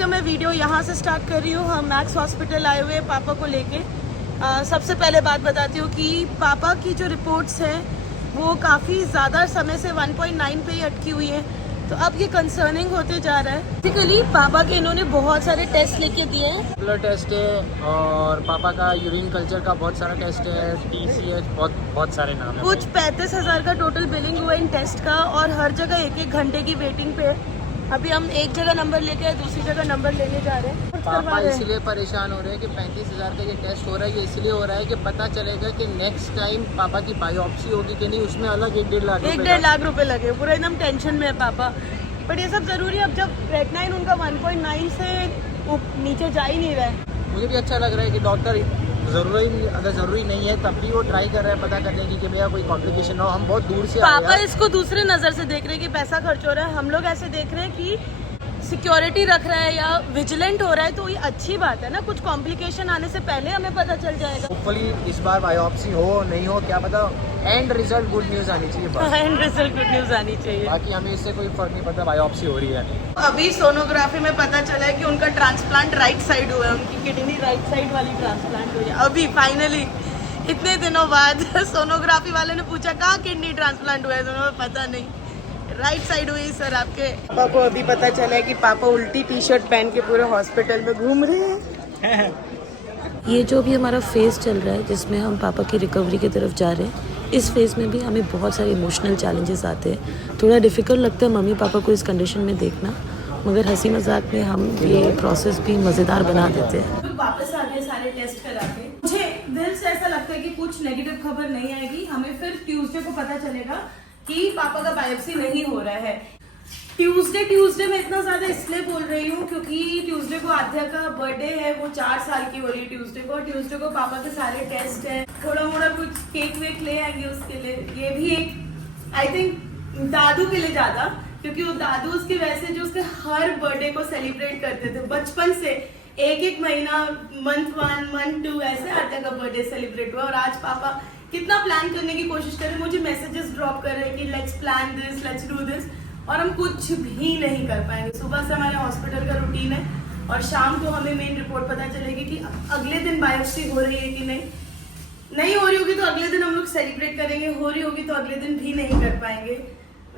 का मैं वीडियो यहाँ से स्टार्ट कर रही हूँ। हम मैक्स हॉस्पिटल आए हुए हैं पापा को लेके। सबसे पहले बात बताती हूँ कि पापा की जो रिपोर्ट्स हैं वो काफ़ी ज़्यादा समय से 1.9 पे ही अटकी हुई है, तो अब ये कंसर्निंग होते जा रहा है। बेसिकली पापा के इन्होंने बहुत सारे टेस्ट लेके दिए हैं। ब्लड टेस्ट है और पापा का यूरिन कल्चर का बहुत सारा टेस्ट है, TCH, बहुत सारे नाम है। कुछ 35,000 का टोटल बिलिंग हुआ इन टेस्ट का और हर जगह 1-1 घंटे की वेटिंग पे है। अभी हम एक जगह नंबर लेके आए, दूसरी जगह नंबर लेने जा रहे हैं। पापा इसलिए परेशान हो रहे हैं कि 35,000 का ये टेस्ट हो रहा है। ये इसलिए हो रहा है कि पता चलेगा कि नेक्स्ट टाइम पापा की बायोप्सी होगी कि नहीं, उसमें अलग 1-1.5 लाख रुपए लगे। पूरा एकदम टेंशन में है पापा, बट ये सब जरूरी है। अब जब रेटनाइन उनका 1.9 से नीचे जा ही नहीं रहा है। मुझे भी अच्छा लग रहा है कि डॉक्टर अगर ज़रूरी नहीं है तब भी वो ट्राई कर रहे हैं पता करने की कि भैया कोई कॉम्प्लिकेशन ना हो। हम बहुत दूर से पापा इसको दूसरे नज़र से देख रहे हैं कि पैसा खर्च हो रहा है, हम लोग ऐसे देख रहे हैं कि सिक्योरिटी रख रहा है या विजिलेंट हो रहा है, तो ये अच्छी बात है ना। कुछ कॉम्प्लिकेशन आने से पहले हमें पता चल जाएगा। होपफुली इस बार बायोप्सी हो नहीं हो क्या पता, एंड रिजल्ट गुड न्यूज़ आनी चाहिए। एंड रिजल्ट गुड न्यूज़ आनी चाहिए। बाकी हमें इससे कोई फर्क नहीं पड़ता, बायोप्सी हो रही है। अभी सोनोग्राफी में पता चला है कि उनका ट्रांसप्लांट राइट साइड हुआ है, उनकी किडनी राइट साइड वाली ट्रांसप्लांट हुई है। अभी फाइनली इतने दिनों बाद सोनोग्राफी वाले ने पूछा कहाँ किडनी ट्रांसप्लांट हुआ है, तो उन्हें पता नहीं, राइट साइड हुई सर आपके। पापा को अभी पता चला है कि पापा उल्टी टी-शर्ट पहन के पूरे हॉस्पिटल में घूम रहे हैं। ये जो भी हमारा फेज़ चल रहा है जिसमें हम पापा की रिकवरी की तरफ जा रहे हैं, इस फेज़ में भी हमें बहुत सारे इमोशनल चैलेंजेस आते हैं। थोड़ा डिफ़िकल्ट लगता है मम्मी पापा को इस कंडीशन में देखना, मगर हंसी मजाक में हम ये प्रोसेस भी मज़ेदार बना देते हैं। वापस आ गए सारे टेस्ट करा के। मुझे दिल से ऐसा लगता है कि कुछ नेगेटिव खबर नहीं आएगी। हमें फिर ट्यूसडे को पता चलेगा कि पापा का बायोप्सी नहीं हो रहा है। ट्यूसडे मैं इतना ज्यादा इसलिए बोल रही हूँ क्योंकि ट्यूसडे को आद्या का बर्थडे है, वो 4 साल की हो रही है ट्यूसडे को। ट्यूसडे को पापा के सारे टेस्ट है, थोड़ा मोड़ा कुछ केक वेक ले आएंगे उसके लिए। ये भी एक आई थिंक दादू के लिए ज्यादा, क्योंकि वो दादू उसकी वैसे जो उसके हर बर्थडे को सेलिब्रेट करते थे बचपन से, एक महीना, मंथ 1 मंथ 2 ऐसे आद्या का बर्थडे सेलिब्रेट हुआ। और आज पापा कितना प्लान करने की कोशिश कर रहे हैं, मुझे मैसेजेस ड्रॉप कर रहे हैं कि let's plan this, let's do this, और हम कुछ भी नहीं कर पाएंगे। सुबह से हमारे हॉस्पिटल का रूटीन है और शाम को हमें मेन रिपोर्ट पता चलेगी कि अगले दिन बायोप्सी हो रही है कि नहीं हो रही होगी तो अगले दिन हम लोग सेलिब्रेट करेंगे, हो रही होगी तो अगले दिन भी नहीं कर पाएंगे।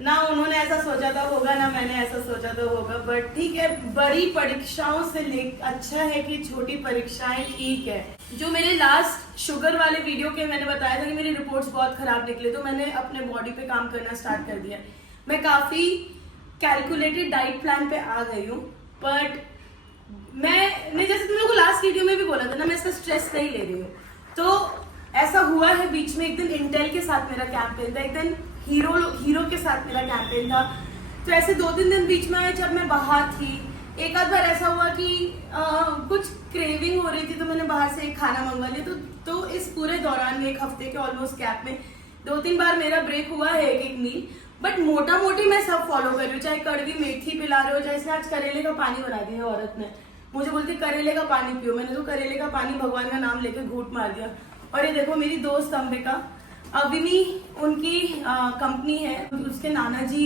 ना उन्होंने ऐसा सोचा था होगा, ना मैंने ऐसा सोचा था होगा, बट ठीक है। बड़ी परीक्षाओं से अच्छा है कि छोटी परीक्षाएं ठीक है। जो मेरे लास्ट शुगर वाले वीडियो के मैंने बताया था कि मेरी रिपोर्ट्स बहुत खराब निकले, तो मैंने अपने बॉडी पे काम करना स्टार्ट कर दिया। मैं काफी कैलकुलेटेड डाइट प्लान पे आ गई हूँ, बट मैंने जैसे तुम लोगों को लास्ट वीडियो में भी बोला था ना, मैं इसका स्ट्रेस नहीं ले रही हूँ। तो ऐसा हुआ है बीच में, एक दिन इंटेल के साथ मेरा कैंपेन था, एक दिन हीरो के साथ मेरा कैंपेन था। तो ऐसे 2-3 दिन बीच में आए जब मैं बाहर थी। एक आध बार ऐसा हुआ कि कुछ क्रेविंग हो रही थी तो मैंने बाहर से एक खाना मंगवा लिया। तो इस पूरे दौरान में 1 हफ्ते के ऑलमोस्ट गैप में 2-3 बार मेरा ब्रेक हुआ है एक मील, बट मोटा मोटी मैं सब फॉलो कर रही हूँ। चाहे कड़वी मेथी पिला रहे हो, जैसे आज करेले का पानी बना दिया है औरत ने, मुझे बोलती करेले का पानी पियो, मैंने तो करेले का पानी भगवान का नाम लेकर घूट मार दिया। और ये देखो मेरी दोस्त अंबिका अविनी, उनकी कंपनी है, उसके नाना जी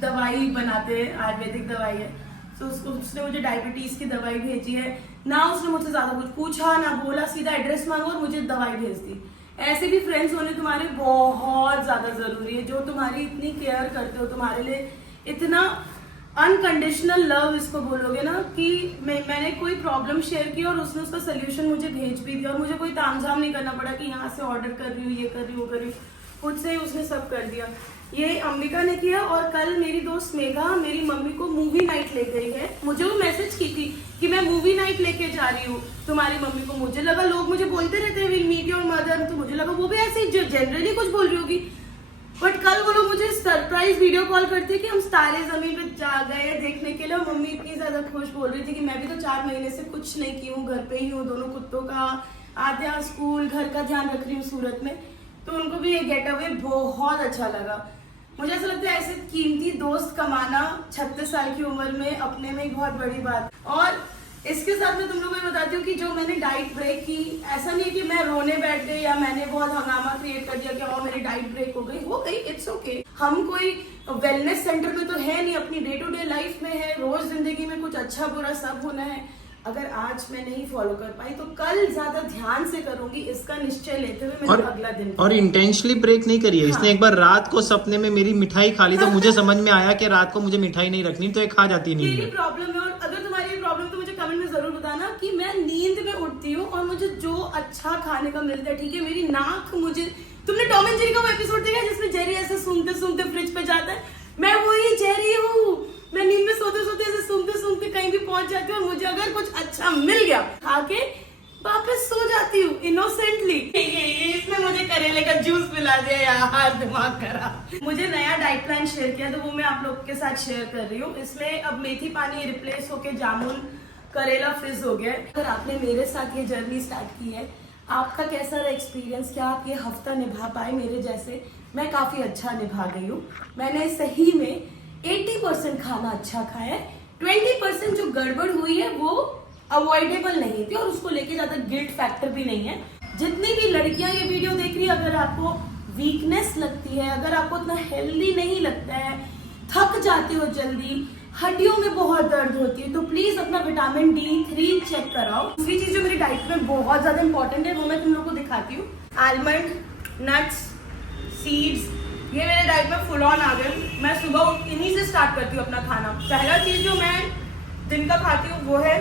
दवाई बनाते हैं, आयुर्वेदिक दवाई है, तो उसने मुझे डायबिटीज की दवाई भेजी है। ना उसने मुझसे ज्यादा कुछ पूछा ना बोला, सीधा एड्रेस मांगा और मुझे दवाई भेज दी। ऐसे भी फ्रेंड्स होने तुम्हारे बहुत ज्यादा जरूरी है, जो तुम्हारी इतनी केयर करते हो, तुम्हारे लिए इतना अनकंडीशनल लव इसको बोलोगे ना, कि मैंने कोई प्रॉब्लम शेयर की और उसने उसका सोल्यूशन मुझे भेज भी दिया और मुझे कोई तामझाम नहीं करना पड़ा कि यहाँ से ऑर्डर कर रही हूँ, ये कर रही हूँ, वो कर रही हूँ। खुद से ही उसने सब कर दिया। ये अंबिका ने किया। और कल मेरी दोस्त मेघा मेरी मम्मी को मूवी नाइट ले गई है। मुझे वो मैसेज की थी कि मैं मूवी नाइट लेके जा रही हूँ तुम्हारी मम्मी को। मुझे लगा लोग मुझे बोलते रहते हैं विल मीट योर मदर, तो मुझे लगा वो भी ऐसे ही जनरली कुछ बोल रही होगी। बट कल वो लोग मुझे सरप्राइज वीडियो कॉल करते कि हम तारे जमीन पे जा गए देखने के लिए। मम्मी इतनी ज्यादा खुश बोल रही थी कि मैं भी तो 4 महीने से कुछ नहीं की हूँ, घर पे ही हूँ, दोनों कुत्तों का, आद्या स्कूल, घर का ध्यान रख रही हूँ सूरत में। तो उनको भी ये गेट अवे बहुत अच्छा लगा। मुझे ऐसा लगता है ऐसे कीमती दोस्त कमाना 36 साल की उम्र में अपने में एक बहुत बड़ी बात। और इसके साथ मैं तुम लोगों को बताती हूँ कि जो मैंने डाइट ब्रेक की, ऐसा नहीं है कि मैं रोने बैठ गई या मैंने बहुत हंगामा क्रिएट कर दिया कि मेरी डाइट ब्रेक हो गई, इट्स ओके। हम कोई वेलनेस सेंटर में तो है नहीं, अपनी डे टू डे लाइफ में है, रोज जिंदगी में कुछ अच्छा बुरा सब होना है। अगर आज मैं नहीं फॉलो कर पाई तो कल ज्यादा ध्यान से करूंगी, इसका निश्चय लेते हुए मैंने अगला दिन और इंटेंशनली ब्रेक नहीं करी है इसने। एक बार रात को सपने में मेरी मिठाई खा ली तो मुझे समझ में आया कि रात को मुझे मिठाई नहीं रखनी, तो ये खा जाती नहीं मेरी है। प्रॉब्लम है, और अगर तुम्हारी प्रॉब्लम तो मुझे कमेंट में जरूर बताना कि मैं नींद में उठती हूँ और मुझे जो अच्छा खाने का मिलता है, ठीक है, मेरी नाक मुझे, तुमने टॉम एंड जेरी का वो एपिसोड देखा जिसमें जेरी ऐसे सूंघते सूंघते फ्रिज पे जाता है, मैं वही जेरी हूँ। मैं नींद में सोते सोते ऐसे सूंघते सूंघते कहीं भी पहुंच जाती हूँ और मुझे अगर कुछ अच्छा मिल गया खा के वापस सो जाती हूँ इनोसेंटली। इसने मुझे करेले का जूस पिला दिया यार, दिमाग खराब। मुझे नया डाइट प्लान शेयर किया तो वो मैं आप लोग के साथ शेयर कर रही हूँ। इसमें अब मेथी पानी रिप्लेस होके जामुन करेला फ्रिज हो गया। अगर आपने मेरे साथ ये जर्नी स्टार्ट की है, आपका कैसा रहा एक्सपीरियंस? क्या आप ये हफ्ता निभा पाए मेरे जैसे? मैं काफी अच्छा निभा गई हूँ। मैंने सही में 80% खाना अच्छा खाया है, 20% जो गड़बड़ हुई है वो अवॉइडेबल नहीं थी और उसको लेके ज्यादा गिल्ट फैक्टर भी नहीं है। जितनी भी लड़कियां ये वीडियो देख रही है, अगर आपको वीकनेस लगती है, अगर आपको इतना हेल्दी नहीं लगता है, थक जाते हो जल्दी, हड्डियों में बहुत दर्द होती है, तो प्लीज अपना विटामिन D3 चेक कराओ। दूसरी चीज जो मेरी डाइट में बहुत ज्यादा इंपॉर्टेंट है वो मैं तुम लोग को दिखाती हूँ। आलमंड, नट्स, सीड्स, ये मेरे डाइट में फुल ऑन आ गए। मैं सुबह इन्हीं से स्टार्ट करती हूँ अपना खाना। पहला चीज जो मैं दिन का खाती हूँ वो है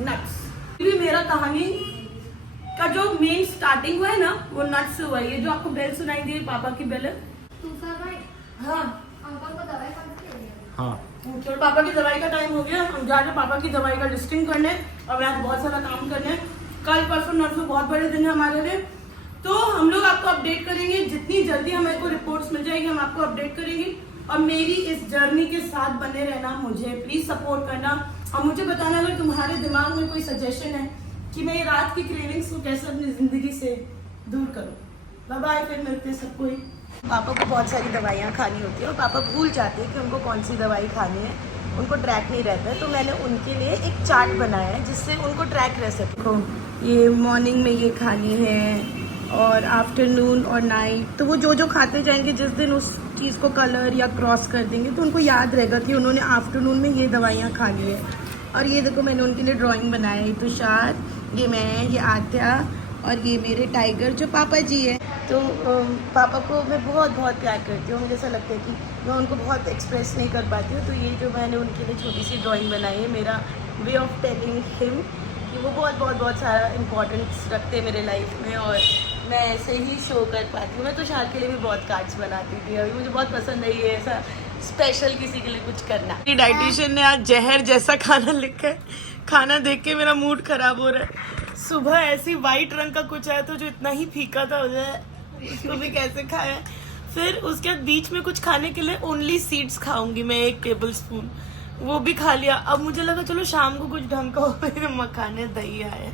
नट्स। भी मेरा कहानी का जो मेन स्टार्टिंग हुआ है ना वो नट्स से हुआ है। ये जो आपको बेल सुनाई दी पापा की बेल है, हाँ हाँ, चलो पापा की दवाई का टाइम हो गया, हम जा रहे हैं पापा की दवाई का लिस्टिंग करने और आज बहुत सारा काम करने। कल परसों नर्सों बहुत बड़े दिन है हमारे लिए, तो हम लोग आपको अपडेट करेंगे। जितनी जल्दी हमें को रिपोर्ट्स मिल जाएगी हम आपको अपडेट करेंगे। और मेरी इस जर्नी के साथ बने रहना, मुझे प्लीज सपोर्ट करना और मुझे बताना अगर तुम्हारे दिमाग में कोई सजेशन है कि मैं ये रात की क्रेविंग्स को कैसे अपनी जिंदगी से दूर करूँ। बाय बाय, फिर मिलते हैं सबको। पापा को बहुत सारी दवाइयाँ खानी होती है और पापा भूल जाते हैं कि उनको कौन सी दवाई खानी है, उनको ट्रैक नहीं रहता है। तो मैंने उनके लिए एक चार्ट बनाया है जिससे उनको ट्रैक रह सके। ये मॉर्निंग में ये खानी है और आफ्टरनून और नाइट, तो वो जो जो खाते जाएंगे जिस दिन उस चीज़ को कलर या क्रॉस कर देंगे तो उनको याद रहेगा कि उन्होंने आफ्टरनून में ये दवाइयाँ खा ली है। और ये देखो मैंने उनके लिए ड्राइंग बनाया है, तुषार, ये मैं, ये आत्या और ये मेरे टाइगर जो पापा जी है। तो पापा को मैं बहुत बहुत प्यार करती हूँ। मुझे ऐसा लगता है कि मैं उनको बहुत एक्सप्रेस नहीं कर पाती हूँ। तो ये जो मैंने उनके लिए छोटी सी ड्राइंग बनाई है, मेरा वे ऑफ टेलिंग हिम कि वो बहुत बहुत बहुत सारा इम्पोर्टेंस रखते हैं मेरे लाइफ में और मैं ऐसे ही शो कर पाती हूँ। मैं तुषार के लिए भी बहुत कार्ड्स बनाती थी, अभी मुझे बहुत पसंद है ये ऐसा स्पेशल किसी के लिए कुछ करना। डाइटिशियन ने आज जहर जैसा खाना लिखा है, खाना देख के मेरा मूड खराब हो रहा है। सुबह ऐसी वाइट रंग का कुछ आया तो जो इतना ही फीका था, हो जाए उसको भी कैसे खाया। फिर उसके बाद बीच में कुछ खाने के लिए ओनली सीड्स खाऊंगी मैं, 1 टेबल स्पून, वो भी खा लिया। अब मुझे लगा चलो शाम को कुछ ढंग का हो, मखाने दही आया।